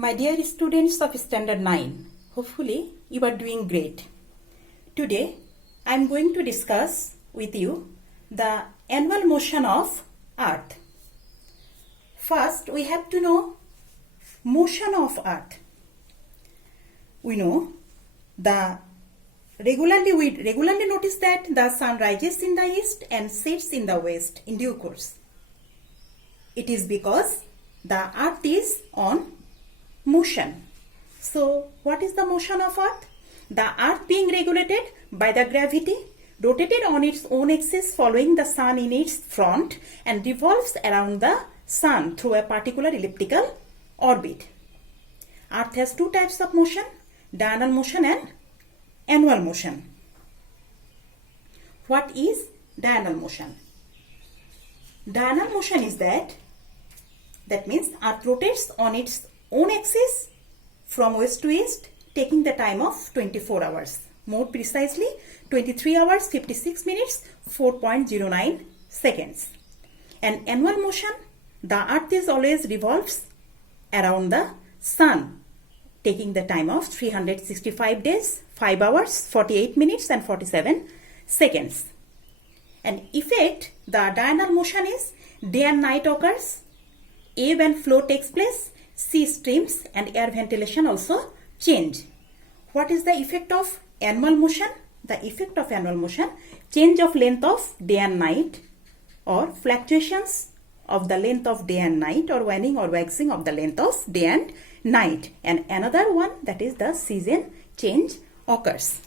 My dear students of Standard 9, hopefully you are doing great. Today I am going to discuss with you the annual motion of Earth. First we have to know motion of Earth. We know we regularly notice that the sun rises in the east and sets in the west in due course. It is because the Earth is on motion. So what is the motion of Earth? The Earth being regulated by the gravity, rotated on its own axis following the sun in its front, and revolves around the sun through a particular elliptical orbit. Earth has two types of motion, diurnal motion and annual motion. What is diurnal motion? Diurnal motion is that means Earth rotates on its own axis from west to east, taking the time of 24 hours. More precisely, 23 hours, 56 minutes, 4.09 seconds. And annual motion, the Earth is always revolves around the sun, taking the time of 365 days, 5 hours, 48 minutes and 47 seconds. And effect, the diurnal motion is day and night occurs, ebb and flow takes place, sea streams and air ventilation also change. What is the effect of annual motion? The effect of annual motion, change of length of day and night, or fluctuations of the length of day and night, or waning or waxing of the length of day and night. And another one, that is the season change occurs.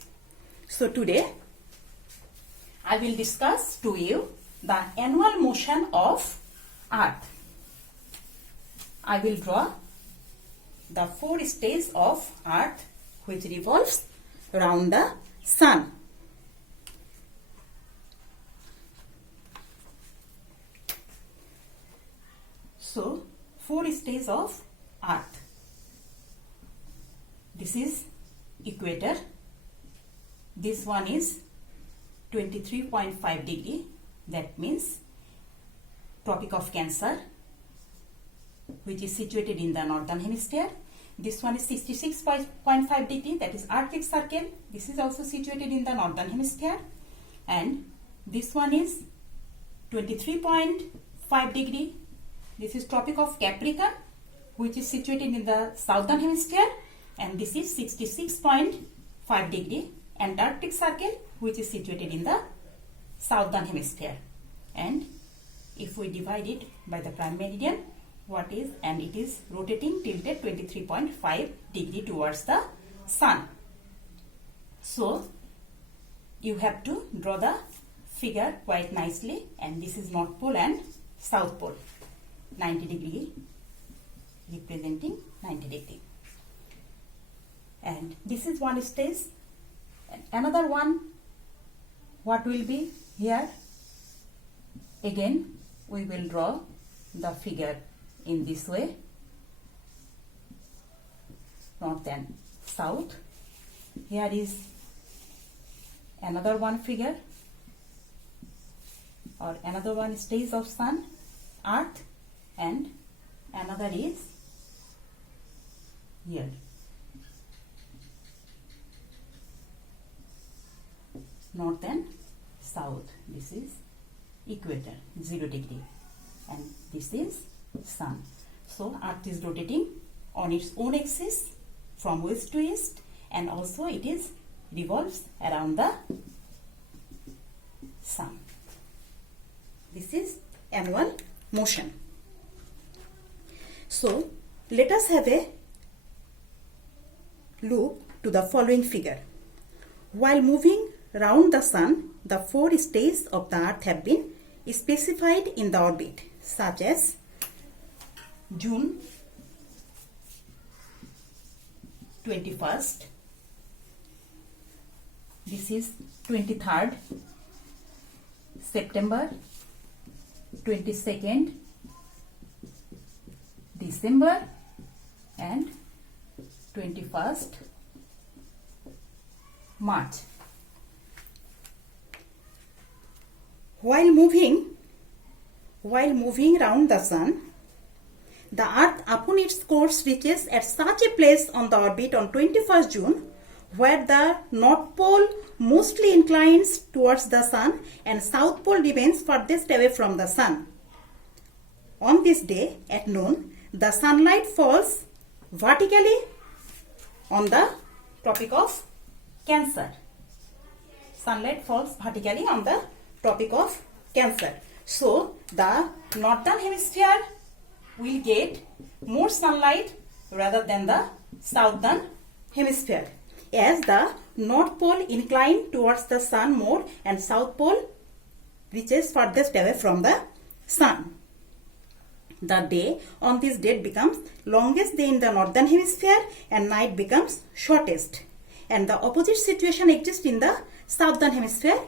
So today I will discuss to you the annual motion of Earth. I will draw the 4 stages of Earth which revolves around the sun. So 4 stages of Earth. This is equator. This one is 23.5 degree. That means Tropic of Cancer, which is situated in the northern hemisphere. This one is 66.5 degree, that is Arctic Circle. This is also situated in the northern hemisphere. And this one is 23.5 degree. This is Tropic of Capricorn, which is situated in the southern hemisphere. And this is 66.5 degree Antarctic Circle, which is situated in the southern hemisphere. And if we divide it by the prime meridian, and it is rotating tilted 23.5 degree towards the sun. So you have to draw the figure quite nicely, and this is North Pole and South Pole, 90 degree representing 90 degree. And this is one stage. And another one, what will be here? Again we will draw the figure in this way, north and south. Here is another one figure, or another one stage of sun, earth, and another is here. North and south. This is equator, 0 degree, and this is sun. So Earth is rotating on its own axis from west to east, and also it is revolves around the sun. This is annual motion. So let us have a look to the following figure. While moving round the sun, the 4 stages of the Earth have been specified in the orbit, such as June 21st, this is 23rd, September, 22nd, December, and 21st March. While moving round the sun, the Earth upon its course reaches at such a place on the orbit on 21st June where the North Pole mostly inclines towards the Sun and South Pole remains farthest away from the Sun. On this day at noon, the sunlight falls vertically on the Tropic of Cancer. Sunlight falls vertically on the Tropic of Cancer. So, the northern hemisphere will get more sunlight rather than the southern hemisphere, as the North Pole incline towards the Sun more and South Pole reaches farthest away from the Sun. The day on this date becomes longest day in the northern hemisphere and night becomes shortest. And the opposite situation exists in the southern hemisphere.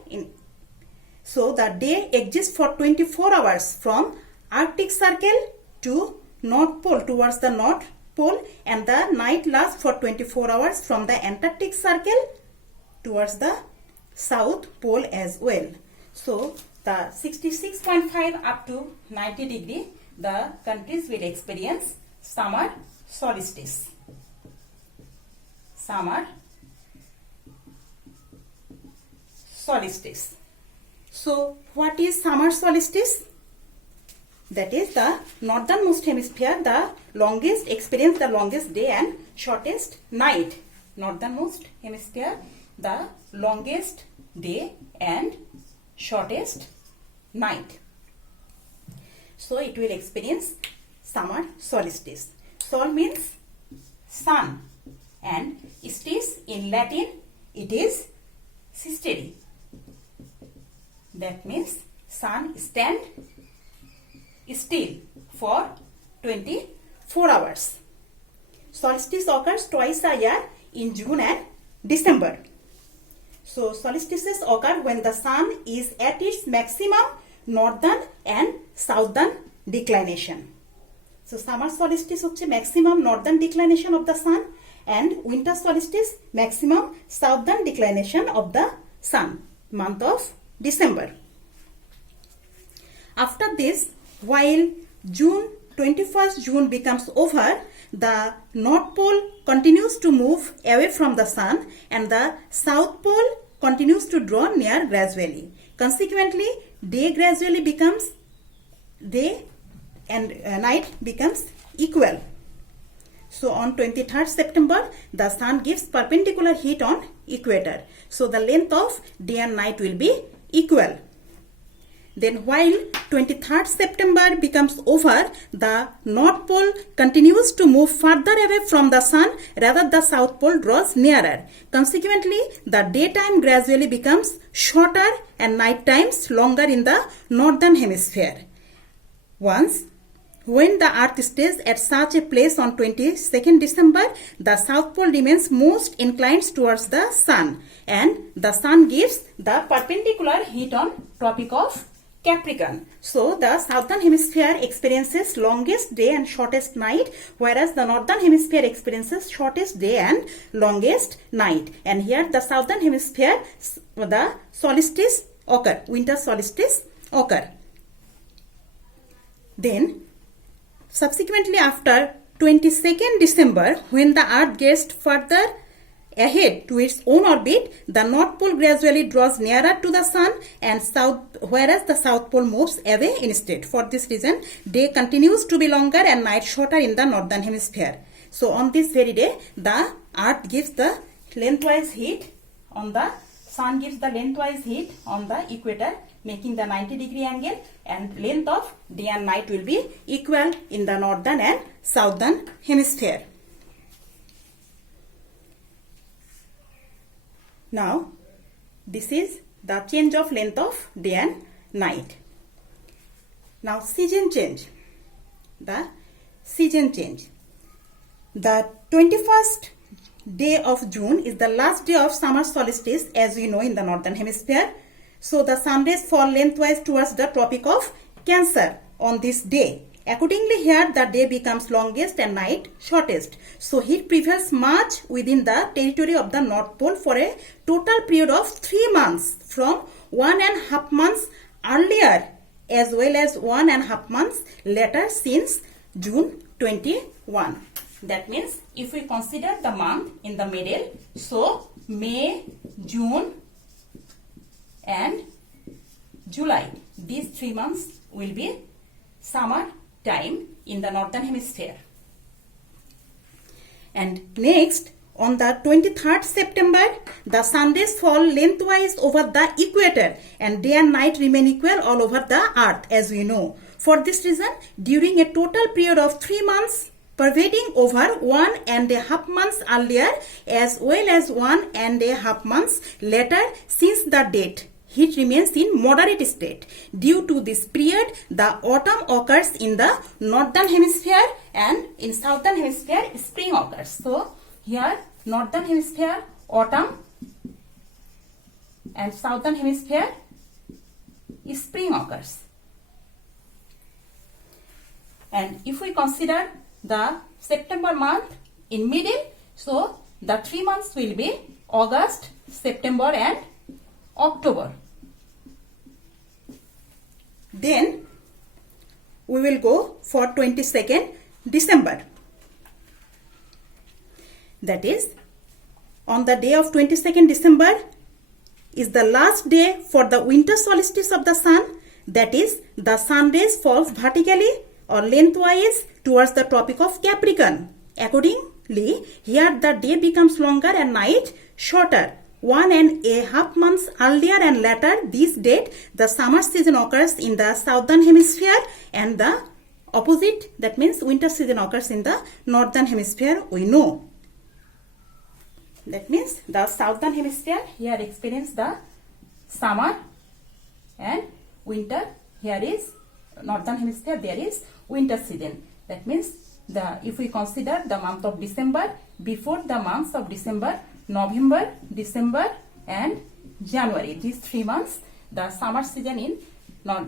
So the day exists for 24 hours from Arctic Circle to North Pole towards the North Pole, and the night lasts for 24 hours from the Antarctic Circle towards the South Pole as well. So the 66.5 up to 90 degree, the countries will experience summer solstice. Summer solstice. So what is summer solstice? That is the northernmost hemisphere, the longest experience the longest day and shortest night. Northernmost hemisphere, the longest day and shortest night. So it will experience summer solstice. Sol means sun and stis in Latin it is sistere. That means sun stand still for 24 hours. Solstice occurs twice a year in June and December. So solstices occur when the sun is at its maximum northern and southern declination. So summer solstice হচ্ছে maximum northern declination of the sun and winter solstice maximum southern declination of the sun, month of December. After this, while 21st June becomes over, the North Pole continues to move away from the sun and the South Pole continues to draw near gradually. Consequently, day gradually becomes day and night becomes equal. So on 23rd September, the sun gives perpendicular heat on equator. So the length of day and night will be equal. Then while 23rd September becomes over, the North Pole continues to move further away from the sun, rather the South Pole draws nearer. Consequently, the daytime gradually becomes shorter and night times longer in the northern hemisphere. Once, when the earth stays at such a place on 22nd December, the South Pole remains most inclined towards the sun and the sun gives the perpendicular heat on Tropic of Capricorn. So the southern hemisphere experiences longest day and shortest night, whereas the northern hemisphere experiences shortest day and longest night. And here the southern hemisphere, the solstice occur, winter solstice occur. Then subsequently after 22nd December, when the earth gets further ahead to its own orbit, the North Pole gradually draws nearer to the sun and whereas the South Pole moves away instead. For this reason, day continues to be longer and night shorter in the northern hemisphere. So on this very day, the earth gives the lengthwise heat on the sun gives the lengthwise heat on the equator, making the 90 degree angle, and length of day and night will be equal in the northern and southern hemisphere. Now, this is the change of length of day and night. Now, season change. The season change. The 21st day of June is the last day of summer solstice, as we know in the northern hemisphere. So, the sun rays fall lengthwise towards the Tropic of Cancer on this day. Accordingly, here the day becomes longest and night shortest. So heat prevails much within the territory of the North Pole for a total period of 3 months, from 1.5 months earlier as well as 1.5 months later since June 21. That means if we consider the month in the middle, so May, June and July, these 3 months will be summer time in the northern hemisphere. And next, on the 23rd September, the sun rays fall lengthwise over the equator and day and night remain equal all over the earth, as we know. For this reason, during a total period of 3 months, pervading over 1.5 months earlier as well as 1.5 months later since the date, heat remains in moderate state. Due to this period, the autumn occurs in the northern hemisphere and in southern hemisphere, spring occurs. So, here northern hemisphere, autumn and southern hemisphere, spring occurs. And if we consider the September month in middle, so the 3 months will be August, September and October. Then we will go for 22nd December. That is, on the day of 22nd December is the last day for the winter solstice of the sun. That is, the sun rays falls vertically or lengthwise towards the Tropic of Capricorn. Accordingly, here the day becomes longer and night shorter. 1.5 months earlier and later this date, the summer season occurs in the southern hemisphere and the opposite, that means winter season occurs in the northern hemisphere, we know. That means the southern hemisphere here experience the summer and winter. Here is northern hemisphere, there is winter season. That means if we consider the month of December, before the months of December, November, December and January, these 3 months, the summer season in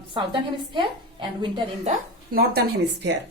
southern hemisphere and winter in the northern hemisphere.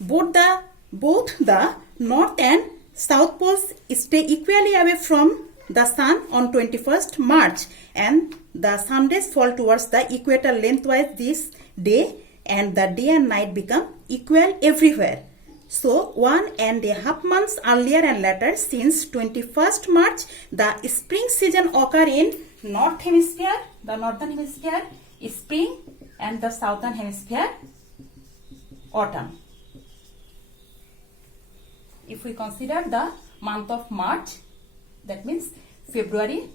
Both the north and south poles stay equally away from the sun on 21st March and the sun rays fall towards the equator lengthwise this day and the day and night become equal everywhere. So 1.5 months earlier and later since 21st March, the spring season occur in north hemisphere, the northern hemisphere spring and the southern hemisphere autumn. If we consider the month of March, that means February,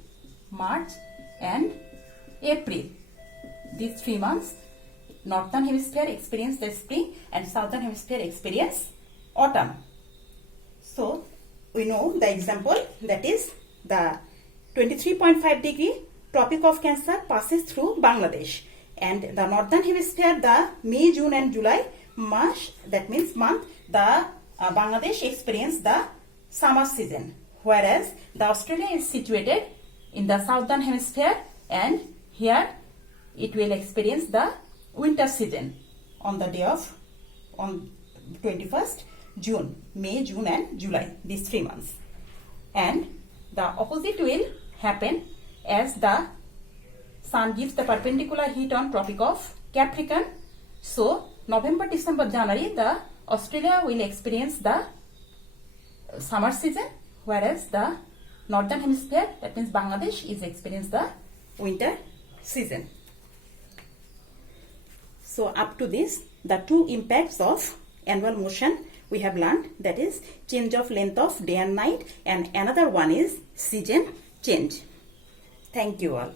March and April, these 3 months, northern hemisphere experience the spring and southern hemisphere experience autumn. So we know the example, that is the 23.5 degree Tropic of Cancer passes through Bangladesh and the northern hemisphere, the May, June and July month, that means month, the Bangladesh experience the summer season, whereas the Australia is situated in the southern hemisphere and here it will experience the winter season on the day of on 21st June, May, June and July, these 3 months. And the opposite will happen as the sun gives the perpendicular heat on Tropic of Capricorn. So November, December, January, the Australia will experience the summer season, whereas the northern hemisphere, that means Bangladesh, is experience the winter season. So up to this, the 2 impacts of annual motion we have learned, that is change of length of day and night, and another one is season change. Thank you all.